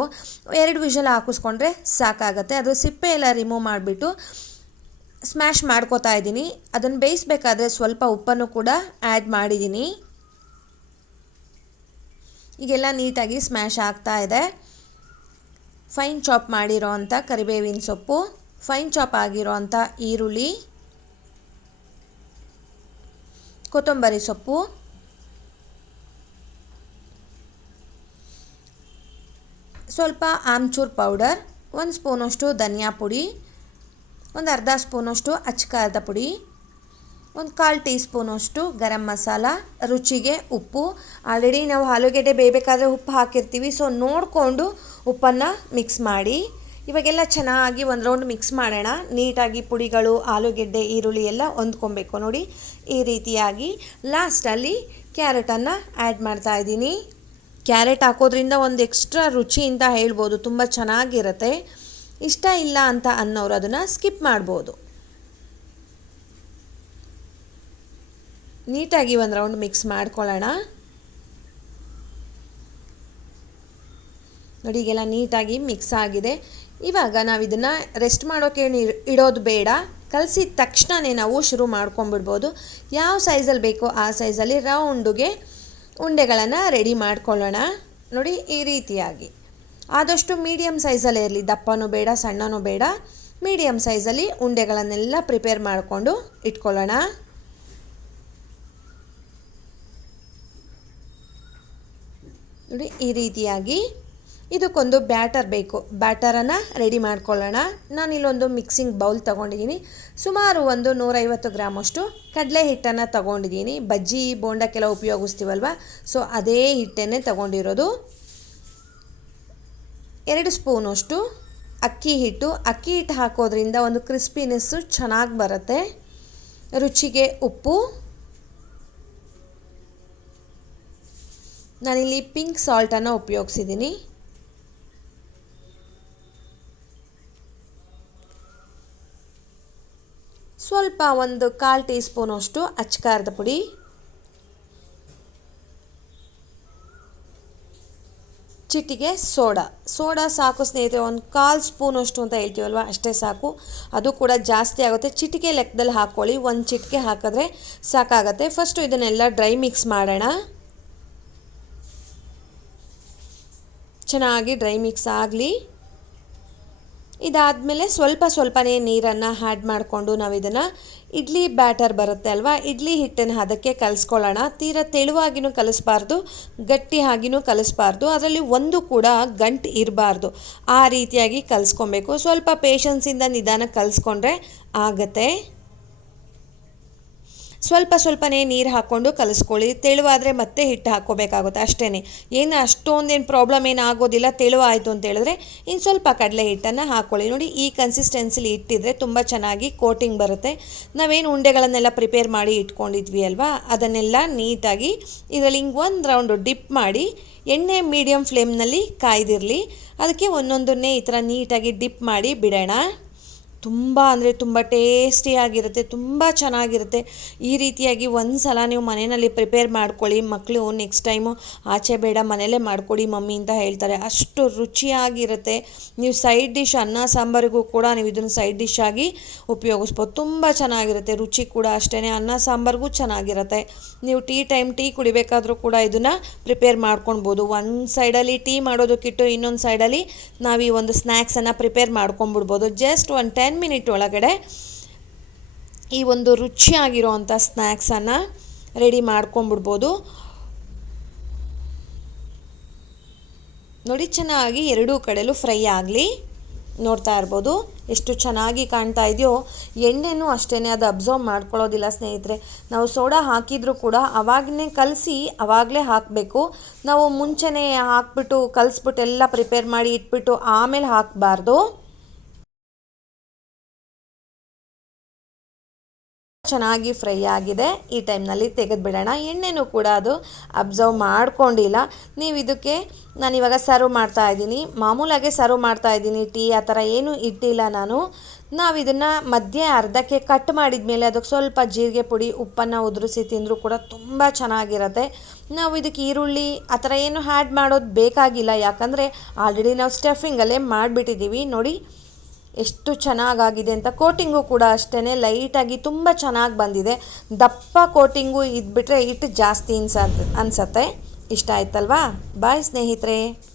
ಎರಡು ವಿಷಲ್ ಹಾಕಿಸ್ಕೊಂಡ್ರೆ ಸಾಕಾಗತ್ತೆ. ಅದು ಸಿಪ್ಪೆ ಎಲ್ಲ ರಿಮೂವ್ ಮಾಡಿಬಿಟ್ಟು ಸ್ಮ್ಯಾಶ್ ಮಾಡ್ಕೋತಾ ಇದ್ದೀನಿ. ಅದನ್ನು ಬೇಯಿಸ್ಬೇಕಾದ್ರೆ ಸ್ವಲ್ಪ ಉಪ್ಪನ್ನು ಕೂಡ ಆ್ಯಡ್ ಮಾಡಿದ್ದೀನಿ. ಈಗೆಲ್ಲ ನೀಟಾಗಿ ಸ್ಮ್ಯಾಶ್ ಆಗ್ತಾ ಇದೆ. ಫೈನ್ ಚಾಪ್ ಮಾಡಿರೋ ಅಂಥ ಕರಿಬೇವಿನ ಸೊಪ್ಪು, ಫೈನ್ ಚಾಪ್ ಆಗಿರೋ ಅಂಥ ಈರುಳ್ಳಿ, ಕೊತ್ತಂಬರಿ ಸೊಪ್ಪು, ಸ್ವಲ್ಪ ಆಮ್ಚೂರ್ ಪೌಡರ್, ಒಂದು ಸ್ಪೂನಷ್ಟು ಧನಿಯಾ ಪುಡಿ, ಒಂದು ಅರ್ಧ ಸ್ಪೂನಷ್ಟು ಅಚ್ಚಕಾರದ ಪುಡಿ ಒಂದು ಕಾಲು ಟೀ ಸ್ಪೂನಷ್ಟು ಗರಂ ಮಸಾಲ, ರುಚಿಗೆ ಉಪ್ಪು. ಆಲ್ರೆಡಿ ನಾವು ಆಲೂಗೆಡ್ಡೆ ಬೇಯಬೇಕಾದ್ರೆ ಉಪ್ಪು ಹಾಕಿರ್ತೀವಿ. ಸೊ ನೋಡಿಕೊಂಡು ಉಪ್ಪನ್ನು ಮಿಕ್ಸ್ ಮಾಡಿ. ಇವಾಗೆಲ್ಲ ಚೆನ್ನಾಗಿ ಒಂದು ರೌಂಡ್ ಮಿಕ್ಸ್ ಮಾಡೋಣ. ನೀಟಾಗಿ ಪುಡಿಗಳು, ಆಲೂಗೆಡ್ಡೆ, ಈರುಳ್ಳಿ ಎಲ್ಲ ಹೊಂದ್ಕೊಬೇಕು ನೋಡಿ. ಈ ರೀತಿಯಾಗಿ ಲಾಸ್ಟಲ್ಲಿ ಕ್ಯಾರೆಟನ್ನು ಆ್ಯಡ್ ಮಾಡ್ತಾ ಇದ್ದೀನಿ. ಕ್ಯಾರೆಟ್ ಹಾಕೋದ್ರಿಂದ ಒಂದು ಎಕ್ಸ್ಟ್ರಾ ರುಚಿ ಅಂತ ಹೇಳ್ಬೋದು. ತುಂಬ ಚೆನ್ನಾಗಿರುತ್ತೆ. ಇಷ್ಟ ಇಲ್ಲ ಅಂತ ಅನ್ನೋರು ಅದನ್ನು ಸ್ಕಿಪ್ ಮಾಡ್ಬೋದು. ನೀಟಾಗಿ ಒಂದು ರೌಂಡ್ ಮಿಕ್ಸ್ ಮಾಡ್ಕೊಳ್ಳೋಣ. ನೋಡಿ, ಈಗೆಲ್ಲ ನೀಟಾಗಿ ಮಿಕ್ಸ್ ಆಗಿದೆ. ಇವಾಗ ನಾವು ಇದನ್ನು ರೆಸ್ಟ್ ಮಾಡೋಕ್ಕೆ ಇಡೋದು ಬೇಡ. ಕಲಸಿದ ತಕ್ಷಣವೇ ನಾವು ಶುರು ಮಾಡ್ಕೊಂಬಿಡ್ಬೋದು ಯಾವ ಸೈಜಲ್ಲಿ ಬೇಕೋ ಆ ಸೈಜಲ್ಲಿ ರೌಂಡುಗೆ ಉಂಡೆಗಳನ್ನು ರೆಡಿ ಮಾಡ್ಕೊಳ್ಳೋಣ. ನೋಡಿ, ಈ ರೀತಿಯಾಗಿ. ಆದಷ್ಟು ಮೀಡಿಯಮ್ ಸೈಜಲ್ಲೇ ಇರಲಿ. ದಪ್ಪನೂ ಬೇಡ, ಸಣ್ಣನೂ ಬೇಡ. ಮೀಡಿಯಮ್ ಸೈಜಲ್ಲಿ ಉಂಡೆಗಳನ್ನೆಲ್ಲ ಪ್ರಿಪೇರ್ ಮಾಡಿಕೊಂಡು ಇಟ್ಕೊಳ್ಳೋಣ. ನೋಡಿ, ಈ ರೀತಿಯಾಗಿ ಇದಕ್ಕೊಂದು ಬ್ಯಾಟರ್ ಬೇಕು. ಬ್ಯಾಟರನ್ನು ರೆಡಿ ಮಾಡ್ಕೊಳ್ಳೋಣ. ನಾನಿಲ್ಲೊಂದು ಮಿಕ್ಸಿಂಗ್ ಬೌಲ್ ತೊಗೊಂಡಿದ್ದೀನಿ ಸುಮಾರು ಒಂದು ನೂರೈವತ್ತು ಗ್ರಾಮಷ್ಟು ಕಡಲೆ ಹಿಟ್ಟನ್ನು ತೊಗೊಂಡಿದ್ದೀನಿ ಬಜ್ಜಿ, ಬೋಂಡಕ್ಕೆಲ್ಲ ಉಪಯೋಗಿಸ್ತೀವಲ್ವ? ಸೊ, ಅದೇ ಹಿಟ್ಟನ್ನೇ ತೊಗೊಂಡಿರೋದು. ಎರಡು ಸ್ಪೂನಷ್ಟು ಅಕ್ಕಿ ಹಿಟ್ಟು. ಅಕ್ಕಿ ಹಿಟ್ಟು ಹಾಕೋದ್ರಿಂದ ಒಂದು ಕ್ರಿಸ್ಪಿನೆಸ್ಸು ಚೆನ್ನಾಗಿ ಬರುತ್ತೆ. ರುಚಿಗೆ ಉಪ್ಪು. ನಾನಿಲ್ಲಿ ಪಿಂಕ್ ಸಾಲ್ಟನ್ನು ಉಪಯೋಗಿಸಿದ್ದೀನಿ. ಸ್ವಲ್ಪ ಒಂದು ಕಾಲು ಟೀ ಸ್ಪೂನಷ್ಟು ಅಚ್ಕಾರದ ಪುಡಿ. ಚಿಟಿಗೆ ಸೋಡಾ. ಸೋಡಾ ಸಾಕು ಸ್ನೇಹಿತರೆ, ಒಂದು ಕಾಲು ಸ್ಪೂನಷ್ಟು ಅಂತ ಹೇಳ್ತೀವಲ್ವ, ಅಷ್ಟೇ ಸಾಕು. ಅದು ಕೂಡ ಜಾಸ್ತಿ ಆಗುತ್ತೆ. ಚಿಟಿಕೆ ಲೆಕ್ಕದಲ್ಲಿ ಹಾಕ್ಕೊಳ್ಳಿ. ಒಂದು ಚಿಟಿಕೆ ಹಾಕಿದ್ರೆ ಸಾಕಾಗತ್ತೆ. ಫಸ್ಟು ಇದನ್ನೆಲ್ಲ ಡ್ರೈ ಮಿಕ್ಸ್ ಮಾಡೋಣ. ಚೆನ್ನಾಗಿ ಡ್ರೈ ಮಿಕ್ಸ್ ಆಗಲಿ. ಇದಾದಮೇಲೆ ಸ್ವಲ್ಪ ಸ್ವಲ್ಪನೇ ನೀರನ್ನು ಆ್ಯಡ್ ಮಾಡಿಕೊಂಡು ನಾವು ಇದನ್ನು ಇಡ್ಲಿ ಬ್ಯಾಟರ್ ಬರುತ್ತೆ ಅಲ್ವಾ? ಇಡ್ಲಿ ಹಿಟ್ಟನ್ನು ಅದಕ್ಕೆ ಕಲಿಸ್ಕೊಳ್ಳೋಣ. ತೀರ ತೆಳುವಾಗಿನೂ ಕಲಿಸ್ಬಾರ್ದು ಗಟ್ಟಿ ಆಗಿನೂ ಕಲಿಸ್ಬಾರ್ದು. ಅದರಲ್ಲಿ ಒಂದು ಕೂಡ ಗಂಟು ಇರಬಾರ್ದು. ಆ ರೀತಿಯಾಗಿ ಕಲಿಸ್ಕೊಬೇಕು. ಸ್ವಲ್ಪ ಪೇಷನ್ಸಿಂದ ನಿಧಾನ ಕಲಿಸ್ಕೊಂಡ್ರೆ ಆಗತ್ತೆ. ಸ್ವಲ್ಪ ಸ್ವಲ್ಪನೇ ನೀರು ಹಾಕ್ಕೊಂಡು ಕಲಿಸ್ಕೊಳ್ಳಿ. ತೆಳುವಾದರೆ ಮತ್ತೆ ಹಿಟ್ಟು ಹಾಕ್ಕೋಬೇಕಾಗುತ್ತೆ ಅಷ್ಟೇ ಏನು ಅಷ್ಟೊಂದೇನು ಪ್ರಾಬ್ಲಮ್ ಏನು ಆಗೋದಿಲ್ಲ, ತೆಳುವಾಯಿತು ಅಂತ ಹೇಳಿದ್ರೆ ಇನ್ನು ಸ್ವಲ್ಪ ಕಡಲೆ ಹಿಟ್ಟನ್ನು ಹಾಕ್ಕೊಳ್ಳಿ ನೋಡಿ, ಈ ಕನ್ಸಿಸ್ಟೆನ್ಸಿಲಿ ಇಟ್ಟಿದ್ರೆ ತುಂಬ ಚೆನ್ನಾಗಿ ಕೋಟಿಂಗ್ ಬರುತ್ತೆ. ನಾವೇನು ಉಂಡೆಗಳನ್ನೆಲ್ಲ ಪ್ರಿಪೇರ್ ಮಾಡಿ ಇಟ್ಕೊಂಡಿದ್ವಿ ಅಲ್ವಾ? ಅದನ್ನೆಲ್ಲ ನೀಟಾಗಿ ಇದರಲ್ಲಿ ಹಿಂಗೆ ಒಂದು ರೌಂಡು ಡಿಪ್ ಮಾಡಿ, ಎಣ್ಣೆ ಮೀಡಿಯಮ್ ಫ್ಲೇಮ್ನಲ್ಲಿ ಕಾಯ್ದಿರಲಿ. ಅದಕ್ಕೆ ಒಂದೊಂದನ್ನೇ ಈ ಥರ ನೀಟಾಗಿ ಡಿಪ್ ಮಾಡಿ ಬಿಡೋಣ. ತುಂಬ ಅಂದರೆ ತುಂಬ ಟೇಸ್ಟಿಯಾಗಿರುತ್ತೆ ತುಂಬ ಚೆನ್ನಾಗಿರುತ್ತೆ. ಈ ರೀತಿಯಾಗಿ ಒಂದು ಸಲ ನೀವು ಮನೆಯಲ್ಲಿ ಪ್ರಿಪೇರ್ ಮಾಡ್ಕೊಳ್ಳಿ ಮಕ್ಕಳು ನೆಕ್ಸ್ಟ್ ಟೈಮು ಆಚೆ ಬೇಡ, ಮನೆಯಲ್ಲೇ ಮಾಡ್ಕೊಡಿ ಮಮ್ಮಿ ಅಂತ ಹೇಳ್ತಾರೆ. ಅಷ್ಟು ರುಚಿಯಾಗಿರುತ್ತೆ. ನೀವು ಸೈಡ್ ಡಿಶ್ ಅನ್ನ ಸಾಂಬಾರಿಗೂ ಕೂಡ ನೀವು ಇದನ್ನು ಸೈಡ್ ಡಿಶ್ ಆಗಿ ಉಪಯೋಗಿಸ್ಬೋದು. ತುಂಬ ಚೆನ್ನಾಗಿರುತ್ತೆ, ರುಚಿ ಕೂಡ ಅಷ್ಟೇ ಅನ್ನ ಸಾಂಬಾರಿಗೂ ಚೆನ್ನಾಗಿರುತ್ತೆ. ನೀವು ಟೀ ಟೈಮ್ ಟೀ ಕುಡಿಬೇಕಾದ್ರೂ ಕೂಡ ಇದನ್ನು ಪ್ರಿಪೇರ್ ಮಾಡ್ಕೊಳ್ಬೋದು. ಒಂದು ಸೈಡಲ್ಲಿ ಟೀ ಮಾಡೋದಕ್ಕಿಟ್ಟು ಇನ್ನೊಂದು ಸೈಡಲ್ಲಿ ನಾವು ಈ ಒಂದು ಸ್ನ್ಯಾಕ್ಸನ್ನು ಪ್ರಿಪೇರ್ ಮಾಡ್ಕೊಂಬಿಡ್ಬೋದು ಜಸ್ಟ್ ಒಂದು ಟೆನ್ ಮಿನಿಟ್ ಒಳಗಡೆ ಈ ಒಂದು ರುಚಿಯಾಗಿರೋ ಅಂಥ ಸ್ನ್ಯಾಕ್ಸನ್ನು ರೆಡಿ ಮಾಡ್ಕೊಂಬಿಡ್ಬೋದು ನೋಡಿ, ಚೆನ್ನಾಗಿ ಎರಡೂ ಕಡೆಲೂ ಫ್ರೈ ಆಗಲಿ. ನೋಡ್ತಾ ಇರ್ಬೋದು, ಎಷ್ಟು ಚೆನ್ನಾಗಿ ಕಾಣ್ತಾ ಇದೆಯೋ. ಎಣ್ಣೆನೂ ಅಷ್ಟೇ ಅದು ಅಬ್ಸರ್ವ್ ಮಾಡ್ಕೊಳ್ಳೋದಿಲ್ಲ ಸ್ನೇಹಿತರೆ. ನಾವು ಸೋಡಾ ಹಾಕಿದರೂ ಕೂಡ ಅವಾಗಲೇ ಕಲಸಿ, ಅವಾಗಲೇ ಹಾಕಬೇಕು. ನಾವು ಮುಂಚೆನೇ ಹಾಕ್ಬಿಟ್ಟು, ಕಲಿಸ್ಬಿಟ್ಟು, ಎಲ್ಲ ಪ್ರಿಪೇರ್ ಮಾಡಿ ಇಟ್ಬಿಟ್ಟು ಆಮೇಲೆ ಹಾಕಬಾರ್ದು. ಚೆನ್ನಾಗಿ ಫ್ರೈ ಆಗಿದೆ. ಈ ಟೈಮ್ನಲ್ಲಿ ತೆಗೆದುಬಿಡೋಣ. ಎಣ್ಣೆನೂ ಕೂಡ ಅದು ಅಬ್ಸರ್ವ್ ಮಾಡ್ಕೊಂಡಿಲ್ಲ. ನೀವು ಇದಕ್ಕೆ ನಾನು ಇವಾಗ ಸರ್ವ್ ಮಾಡ್ತಾ ಇದ್ದೀನಿ. ಮಾಮೂಲಾಗೆ ಸರ್ವ್ ಮಾಡ್ತಾ ಇದ್ದೀನಿ. ಟೀ ಆ ಥರ ಏನೂ ಇಟ್ಟಿಲ್ಲ ನಾನು. ನಾವು ಇದನ್ನು ಮಧ್ಯೆ ಅರ್ಧಕ್ಕೆ ಕಟ್ ಮಾಡಿದ ಮೇಲೆ ಅದಕ್ಕೆ ಸ್ವಲ್ಪ ಜೀರಿಗೆ ಪುಡಿ, ಉಪ್ಪನ್ನು ಉದುರಿಸಿ ತಿಂದರೂ ಕೂಡ ತುಂಬ ಚೆನ್ನಾಗಿರುತ್ತೆ. ನಾವು ಇದಕ್ಕೆ ಈರುಳ್ಳಿ ಆ ಥರ ಏನು ಹ್ಯಾಡ್ ಮಾಡೋದು ಬೇಕಾಗಿಲ್ಲ. ಯಾಕಂದರೆ ಆಲ್ರೆಡಿ ನಾವು ಸ್ಟಫಿಂಗಲ್ಲೇ ಮಾಡಿಬಿಟ್ಟಿದ್ದೀವಿ. ನೋಡಿ ಎಷ್ಟು ಚೆನ್ನಾಗಾಗಿದೆ ಅಂತ ಕೋಟಿಂಗು ಕೂಡ ಅಷ್ಟೇ ಲೈಟಾಗಿ ತುಂಬ ಚೆನ್ನಾಗಿ ಬಂದಿದೆ. ದಪ್ಪ ಕೋಟಿಂಗು ಇದ್ಬಿಟ್ರೆ ಹಿಟ್ಟು ಜಾಸ್ತಿ ಅನ್ಸ ಅನ್ಸತ್ತೆ. ಇಷ್ಟ ಆಯ್ತಲ್ವಾ? ಬಾಯ್ ಸ್ನೇಹಿತರೆ.